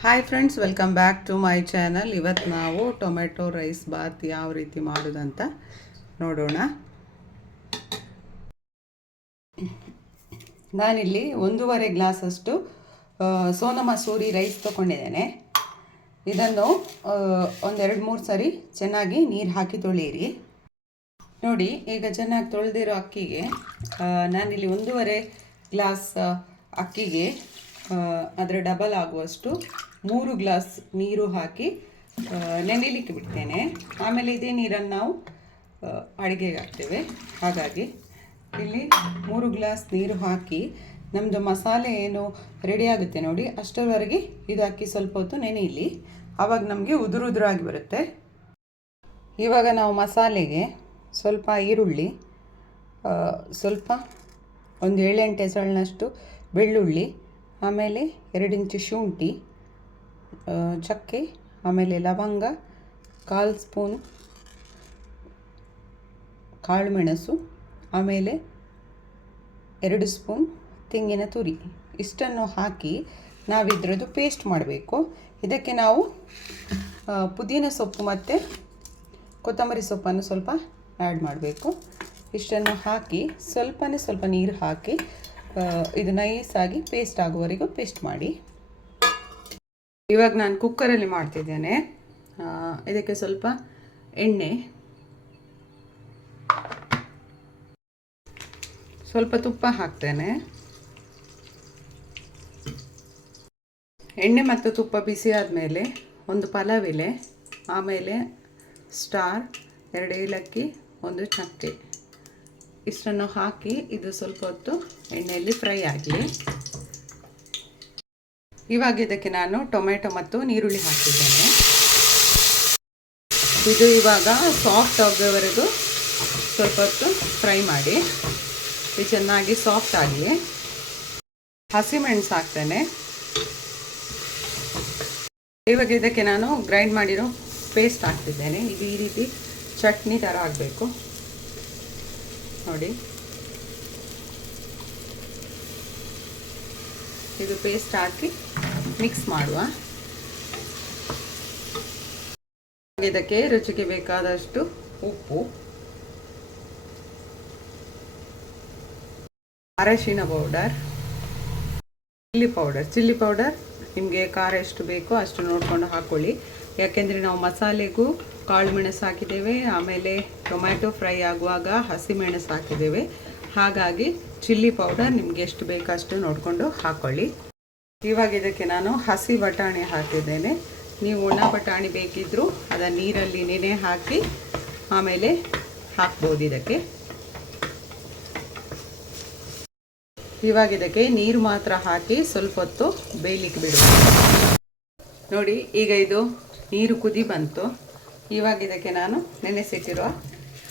Hi friends, welcome back to my channel. ಇವತ್ತು ನಾವು tomato rice Baat ಯಾವ ರೀತಿ ಮಾಡೋದಂತ ನೋಡೋಣ. ನಾನಿಲ್ಲಿ 1.5 ಗ್ಲಾಸಷ್ಟು ಸೋನಾ ಮಸೂರಿ ರೈಸ್ ತೊಗೊಂಡಿದ್ದೇನೆ. ಇದನ್ನು ಒಂದು 2-3 ಸರಿ ಚೆನ್ನಾಗಿ ನೀರು ಹಾಕಿ ತೊಳೆಯಿರಿ. ನೋಡಿ, ಈಗ ಚೆನ್ನಾಗಿ ತೊಳೆದಿರೋ ಅಕ್ಕಿಗೆ ನಾನಿಲ್ಲಿ 1.5 ಗ್ಲಾಸ್ ಅಕ್ಕಿಗೆ ಅದರ ಡಬಲ್ ಆಗುವಷ್ಟು 3 ಗ್ಲಾಸ್ ನೀರು ಹಾಕಿ ನೆನೆಯಲಿಕ್ಕೆ ಬಿಡ್ತೇನೆ. ಆಮೇಲೆ ಇದೇ ನೀರನ್ನು ನಾವು ಅಡುಗೆಗೆ ಹಾಕ್ತೇವೆ. ಹಾಗಾಗಿ ಇಲ್ಲಿ 3 ಗ್ಲಾಸ್ ನೀರು ಹಾಕಿ ನಮ್ಮದು ಮಸಾಲೆ ಏನು ರೆಡಿ ಆಗುತ್ತೆ ನೋಡಿ, ಅಷ್ಟರವರೆಗೆ ಇದು ಅಕ್ಕಿ ಸ್ವಲ್ಪ ಹೊತ್ತು ನೆನೆಯಲಿ. ಆವಾಗ ನಮಗೆ ಉದುರಾಗಿ ಬರುತ್ತೆ. ಇವಾಗ ನಾವು ಮಸಾಲೆಗೆ ಸ್ವಲ್ಪ ಈರುಳ್ಳಿ, ಸ್ವಲ್ಪ ಒಂದು 7-8 ಎಸಳಿನಷ್ಟು ಬೆಳ್ಳುಳ್ಳಿ, ಆಮೇಲೆ 2 ಇಂಚು ಶುಂಠಿ, ಚಕ್ಕೆ, ಆಮೇಲೆ ಲವಂಗ, 1/4 ಸ್ಪೂನು ಕಾಳುಮೆಣಸು, ಆಮೇಲೆ 2 ಸ್ಪೂನ್ ತೆಂಗಿನ ತುರಿ, ಇಷ್ಟನ್ನು ಹಾಕಿ ನಾವಿದ್ರದ್ದು ಪೇಸ್ಟ್ ಮಾಡಬೇಕು. ಇದಕ್ಕೆ ನಾವು ಪುದೀನ ಸೊಪ್ಪು ಮತ್ತು ಕೊತ್ತಂಬರಿ ಸೊಪ್ಪನ್ನು ಸ್ವಲ್ಪ ಆ್ಯಡ್ ಮಾಡಬೇಕು. ಇಷ್ಟನ್ನು ಹಾಕಿ ಸ್ವಲ್ಪ ನೀರು ಹಾಕಿ ಇದು ನೈಸಾಗಿ ಪೇಸ್ಟ್ ಆಗುವವರೆಗೂ ಪೇಸ್ಟ್ ಮಾಡಿ. ಇವಾಗ ನಾನು ಕುಕ್ಕರಲ್ಲಿ ಮಾಡ್ತಿದ್ದೇನೆ. ಇದಕ್ಕೆ ಸ್ವಲ್ಪ ಎಣ್ಣೆ, ಸ್ವಲ್ಪ ತುಪ್ಪ ಹಾಕ್ತೇನೆ. ಎಣ್ಣೆ ಮತ್ತು ತುಪ್ಪ ಬಿಸಿ ಆದಮೇಲೆ ಒಂದು ಪಲಾವ್ ಎಲೆ, ಆಮೇಲೆ ಸ್ಟಾರ್, 2 ಏಲಕ್ಕಿ, 1 ಚಕ್ಕೆ, ಇಷ್ಟನ್ನು ಹಾಕಿ ಇದು ಸ್ವಲ್ಪ ಹೊತ್ತು ಎಣ್ಣೆಯಲ್ಲಿ ಫ್ರೈ ಆಗಲಿ. ಇವಾಗ ಇದಕ್ಕೆ ನಾನು ಟೊಮೆಟೊ ಮತ್ತು ನೀರುಳ್ಳಿ ಹಾಕಿದ್ದೇನೆ. ಇದು ಇವಾಗ ಸಾಫ್ಟ್ ಆಗೋವರೆಗೂ ಸ್ವಲ್ಪ ಹೊತ್ತು ಫ್ರೈ ಮಾಡಿ. ಇದು ಚೆನ್ನಾಗಿ ಸಾಫ್ಟ್ ಆಗಲಿ. ಹಸಿಮೆಣಸು ಹಾಕ್ತೇನೆ. ಇವಾಗ ಇದಕ್ಕೆ ನಾನು ಗ್ರೈಂಡ್ ಮಾಡಿರೋ ಪೇಸ್ಟ್ ಹಾಕ್ತಿದ್ದೇನೆ. ಇದು ಈ ರೀತಿ ಚಟ್ನಿ ಥರ ಆಗಬೇಕು ನೋಡಿ. ಇದು ಪೇಸ್ಟ್ ಹಾಕಿ ಮಿಕ್ಸ್ ಮಾಡುವ. ಇದಕ್ಕೆ ರುಚಿಗೆ ಬೇಕಾದಷ್ಟು ಉಪ್ಪು, ಅರಶಿನ ಪೌಡರ್, ಚಿಲ್ಲಿ ಪೌಡರ್ ನಿಮಗೆ ಖಾರ ಎಷ್ಟು ಬೇಕೋ ಅಷ್ಟು ನೋಡಿಕೊಂಡು ಹಾಕ್ಕೊಳ್ಳಿ. ಯಾಕೆಂದರೆ ನಾವು ಮಸಾಲೆಗೂ ಕಾಳು ಮೆಣಸು ಹಾಕಿದ್ದೇವೆ, ಆಮೇಲೆ ಟೊಮ್ಯಾಟೊ ಫ್ರೈ ಆಗುವಾಗ ಹಸಿಮೆಣಸು ಹಾಕಿದ್ದೇವೆ. ಹಾಗಾಗಿ ಚಿಲ್ಲಿ ಪೌಡರ್ ನಿಮಗೆ ಎಷ್ಟು ಬೇಕಷ್ಟು ನೋಡಿಕೊಂಡು ಹಾಕ್ಕೊಳ್ಳಿ. ಇವಾಗ ಇದಕ್ಕೆ ನಾನು ಹಸಿ ಬಟಾಣಿ ಹಾಕಿದ್ದೇನೆ. ನೀವು ಒಣ ಬಟಾಣಿ ಬೇಕಿದ್ದರೂ ಅದನ್ನು ನೀರಲ್ಲಿ ನೆನೆ ಹಾಕಿ ಆಮೇಲೆ ಹಾಕ್ಬೋದು ಇದಕ್ಕೆ. ಇವಾಗ ಇದಕ್ಕೆ ನೀರು ಮಾತ್ರ ಹಾಕಿ ಸ್ವಲ್ಪ ಹೊತ್ತು ಬೇಯಲಿಕ್ಕೆ ಬಿಡುವ. ನೋಡಿ, ಈಗ ಇದು ನೀರು ಕುದಿ ಬಂತು. ಇವಾಗ ಇದಕ್ಕೆ ನಾನು ನೆನೆಸಿಟ್ಟಿರುವ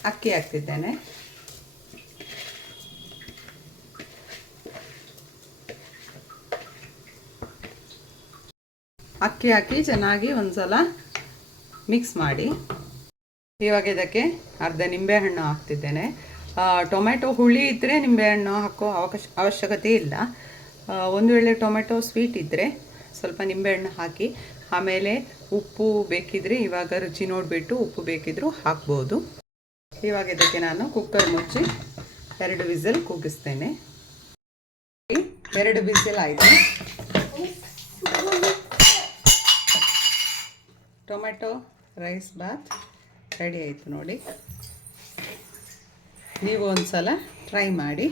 ಅಕ್ಕಿ ಹಾಕ್ತಿದ್ದೇನೆ. ಅಕ್ಕಿ ಹಾಕಿ ಚೆನ್ನಾಗಿ ಒಂದ್ಸಲ ಮಿಕ್ಸ್ ಮಾಡಿ. ಇವಾಗ ಇದಕ್ಕೆ ಅರ್ಧ ನಿಂಬೆಹಣ್ಣು ಹಾಕ್ತಿದ್ದೇನೆ. ಟೊಮೆಟೊ ಹುಳಿ ಇದ್ದರೆ ನಿಂಬೆಹಣ್ಣು ಹಾಕೋ ಅವಶ್ಯಕತೆ ಇಲ್ಲ. ಒಂದು ವೇಳೆ ಟೊಮೆಟೊ ಸ್ವೀಟ್ ಇದ್ದರೆ ಸ್ವಲ್ಪ ನಿಂಬೆಹಣ್ಣು ಹಾಕಿ, ಆಮೇಲೆ ಉಪ್ಪು ಬೇಕಿದ್ರೆ ಇವಾಗ ರುಚಿ ನೋಡಿಬಿಟ್ಟು ಉಪ್ಪು ಬೇಕಿದ್ರೂ ಹಾಕ್ಬೋದು. ಇವಾಗ ಇದಕ್ಕೆ ನಾನು ಕುಕ್ಕರ್ ಮುಚ್ಚಿ 2 ವಿಸಿಲ್ ಕೂಗಿಸ್ತೇನೆ. 2 ವಿಸಿಲ್ ಆಯಿತು. ಟೊಮೆಟೊ ರೈಸ್ ಬಾತ್ ರೆಡಿ ಆಯಿತು ನೋಡಿ. ನೀವು ಒಂದು ಸಲ ಟ್ರೈ ಮಾಡಿ.